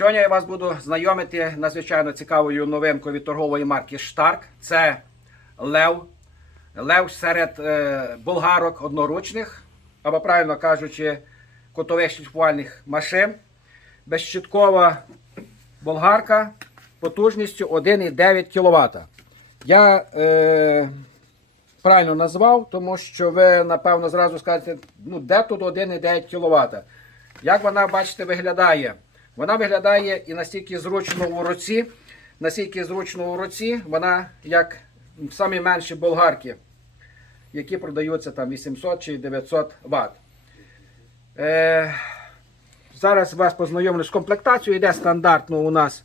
Сьогодні я вас буду знайомити надзвичайно цікавою новинкою від торгової марки Штарк. Це лев. Лев серед е, болгарок одноручних, або правильно кажучи, котових шліфувальних машин. Безщиткова болгарка потужністю 1,9 кВт. Я е, правильно назвав, тому що ви, напевно, зразу скажете, ну де тут 1,9 кВт. Як вона, бачите, виглядає? Вона виглядає і настільки зручно у руці, настільки зручно у руці, вона як самі менші болгарки, які продаються там 800 чи 900 Вт. Е, зараз вас познайомлю з комплектацією. Йде стандартно у нас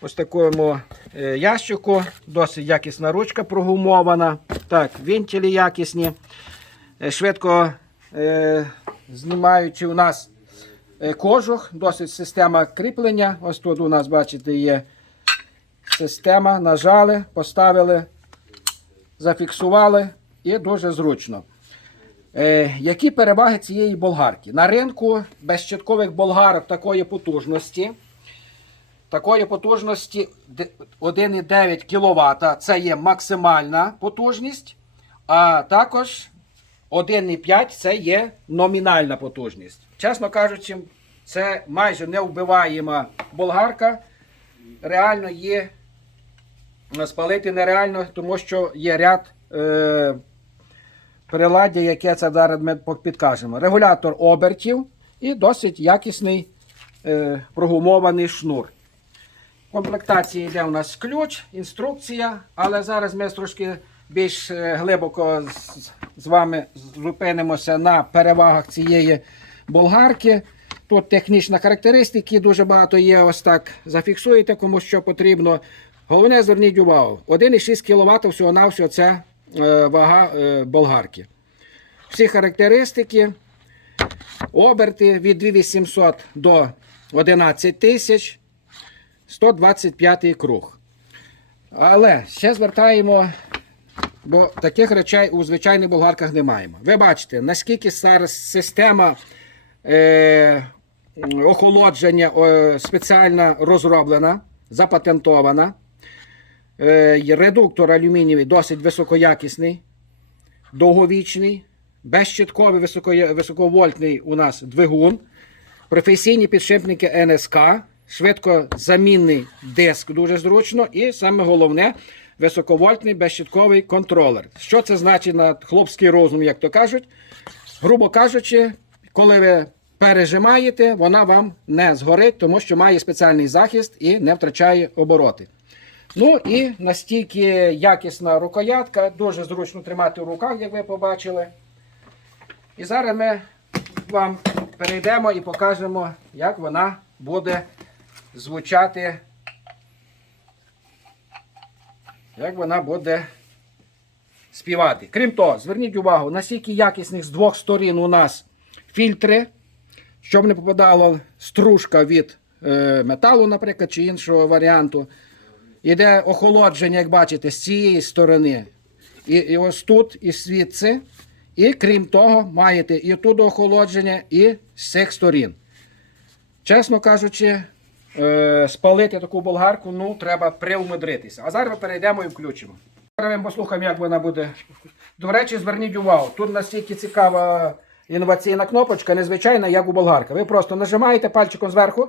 ось такому е, ящику. Досить якісна ручка прогумована. Так, вентилі якісні. Е, швидко е, знімаючи у нас кожух, досить система кріплення. Ось тут у нас, бачите, є система. Нажали, поставили, зафіксували і дуже зручно. Е, які переваги цієї болгарки? На ринку безщиткових болгарок такої потужності. Такої потужності 1,9 кВт це є максимальна потужність, а також 1,5 це є номінальна потужність. Чесно кажучи, це майже невбиваєма болгарка. Реально є е, спалити нереально, тому що є ряд е, приладдя, яке це зараз ми підкажемо. Регулятор обертів і досить якісний е, прогумований шнур. В комплектації йде у нас ключ, інструкція, але зараз ми трошки більш е, глибоко з, вами зупинимося на перевагах цієї болгарки. Тут технічні характеристики, дуже багато є. Ось так зафіксуєте, кому що потрібно. Головне, зверніть увагу: 1,6 кВт всього-навсього це е, вага е, болгарки. Всі характеристики, оберти від 2800 до 11 тисяч. 125 круг. Але ще звертаємо, бо таких речей у звичайних болгарках не маємо. Ви бачите, наскільки зараз система е, охолодження е, спеціально розроблена, запатентована. Е, редуктор алюмінієвий досить високоякісний, довговічний, безщитковий високо, високовольтний у нас двигун, професійні підшипники НСК, швидкозамінний диск дуже зручно, і саме головне високовольтний безщитковий контролер. Що це значить на хлопський розум, як то кажуть? Грубо кажучи, коли ви пережимаєте, вона вам не згорить, тому що має спеціальний захист і не втрачає обороти. Ну і настільки якісна рукоятка, дуже зручно тримати в руках, як ви побачили. І зараз ми вам перейдемо і покажемо, як вона буде звучати. Як вона буде співати. Крім того, зверніть увагу, наскільки якісних з двох сторін у нас фільтри, щоб не попадала стружка від е, металу, наприклад, чи іншого варіанту. Іде охолодження, як бачите, з цієї сторони. І, і ось тут, і звідси. І крім того, маєте і тут охолодження, і з цих сторін. Чесно кажучи, е, спалити таку болгарку ну, треба приумудритися. А зараз ми перейдемо і включимо. Зараз ми послухаємо, як вона буде. До речі, зверніть увагу, тут настільки цікава інноваційна кнопочка, незвичайна, як у болгарка. Ви просто нажимаєте пальчиком зверху.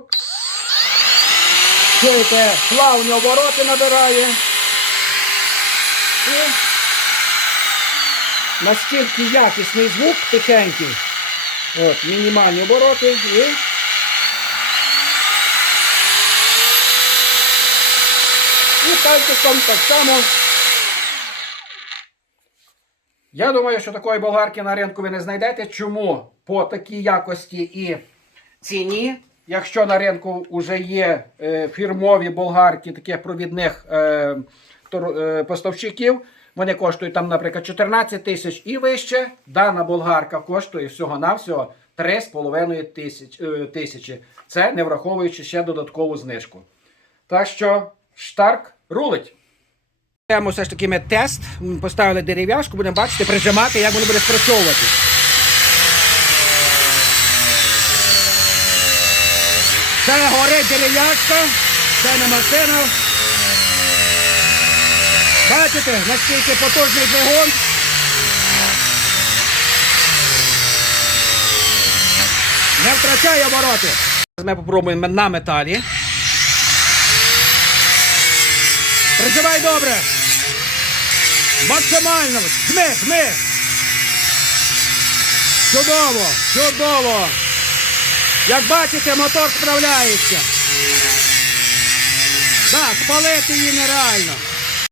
Чуєте, плавні обороти набирає. І настільки якісний звук тихенький. От, мінімальні обороти і. І пальчиком так само. Я думаю, що такої болгарки на ринку ви не знайдете. Чому? По такій якості і ціні. Якщо на ринку вже є е, фірмові болгарки таких провідних е, е, поставщиків, вони коштують там, наприклад, 14 тисяч і вище. Дана болгарка коштує всього-навсього 3,5 тисяч, е, тисячі. Це не враховуючи ще додаткову знижку. Так що Штарк рулить. Беремо все ж таки ми тест. М, Поставили дерев'яшку, будемо бачити, прижимати, як воно буде спрацьовувати. Це горить дерев'яшка, це не машина. Бачите, наскільки потужний двигун. Не втрачає обороти. Ми попробуємо на металі. Прижимай добре. Максимально. Хми, хми. Чудово, чудово. Як бачите, мотор справляється. Так, спалити її нереально.